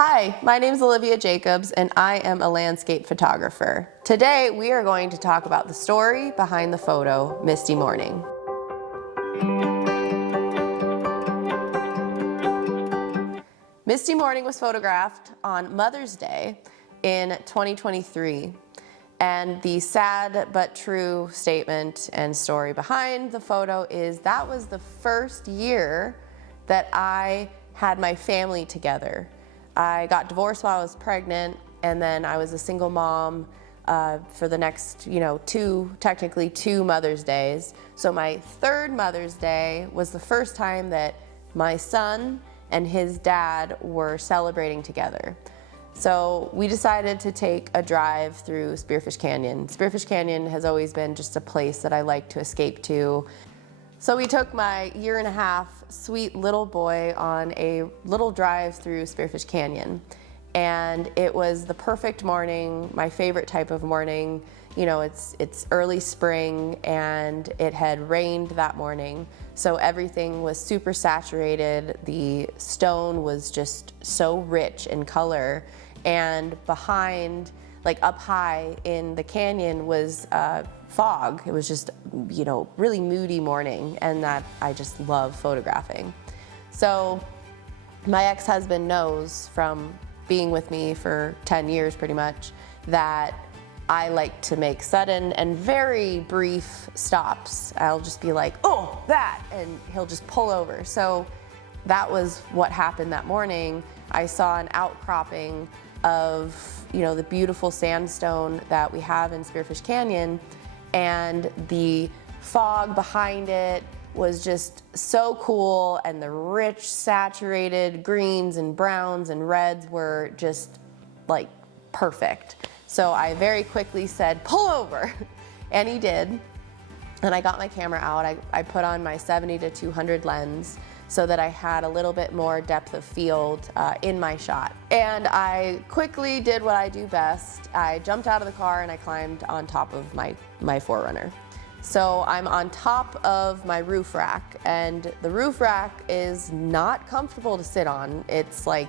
Hi, my name is Olivia Jacobs and I am a landscape photographer. Today we are going to talk about the story behind the photo, Misty Morning. Misty Morning was photographed on Mother's Day in 2023. And the sad but true statement and story behind the photo is that was the first year that I had my family together. I got divorced while I was pregnant, and then I was a single mom for the next, technically two Mother's Days. So my third Mother's Day was the first time that my son and his dad were celebrating together. So we decided to take a drive through Spearfish Canyon. Spearfish Canyon has always been just a place that I like to escape to. So we took my year-and-a-half sweet little boy on a little drive through Spearfish Canyon. And it was the perfect morning, my favorite type of morning. You know, it's early spring and it had rained that morning. So everything was super saturated. The stone was just so rich in color. And behind, like up high in the canyon was fog. It was just, really moody morning, and that I just love photographing. So my ex-husband knows from being with me for 10 years pretty much that I like to make sudden and very brief stops. I'll just be like, oh, that, and he'll just pull over. So that was what happened that morning. I saw an outcropping of, the beautiful sandstone that we have in Spearfish Canyon, and the fog behind it was just so cool, and the rich saturated greens and browns and reds were just like perfect. So I very quickly said, pull over, and he did. And I got my camera out. I put on my 70 to 200 lens so that I had a little bit more depth of field in my shot. And I quickly did what I do best. I jumped out of the car and I climbed on top of my 4Runner. So I'm on top of my roof rack, and the roof rack is not comfortable to sit on. It's like,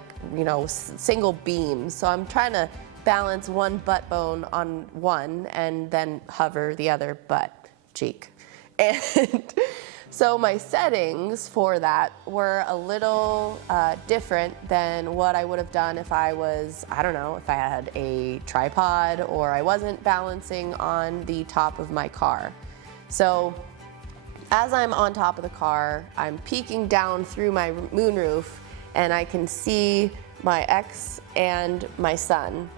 single beams. So I'm trying to balance one butt bone on one and then hover the other butt cheek. And so my settings for that were a little different than what I would have done if I was, if I had a tripod or I wasn't balancing on the top of my car. So as I'm on top of the car, I'm peeking down through my moonroof, and I can see my ex and my son.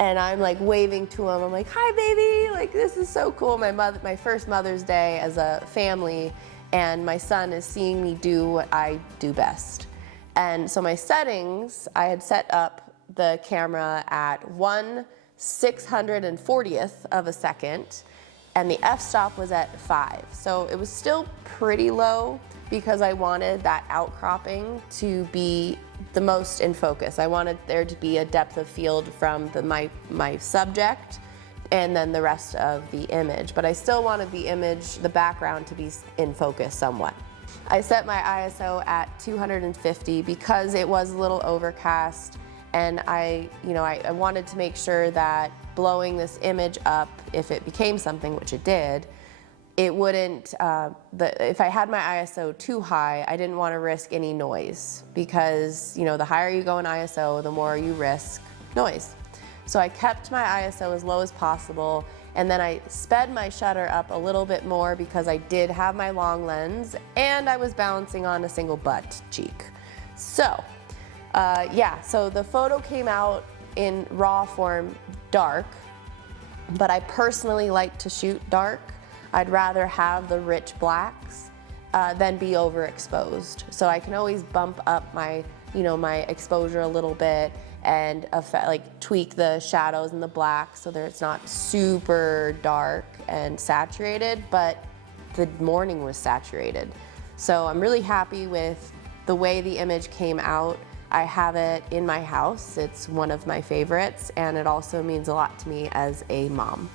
And I'm like waving to him. I'm like, hi baby, like this is so cool. My first Mother's Day as a family, and my son is seeing me do what I do best. And so my settings, I had set up the camera at 1/640th of a second, and the f-stop was at 5. So it was still pretty low because I wanted that outcropping to be the most in focus. I wanted there to be a depth of field from my subject and then the rest of the image. But I still wanted the image, the background, to be in focus somewhat. I set my ISO at 250 because it was a little overcast, and I wanted to make sure that blowing this image up, if it became something, which it did, it wouldn't, if I had my ISO too high, I didn't want to risk any noise because, the higher you go in ISO, the more you risk noise. So I kept my ISO as low as possible, and then I sped my shutter up a little bit more because I did have my long lens and I was balancing on a single butt cheek. So, so the photo came out in raw form dark, but I personally like to shoot dark. I'd rather have the rich blacks than be overexposed. So I can always bump up my exposure a little bit and tweak the shadows and the black so that it's not super dark and saturated, but the morning was saturated. So I'm really happy with the way the image came out. I have it in my house. It's one of my favorites, and it also means a lot to me as a mom.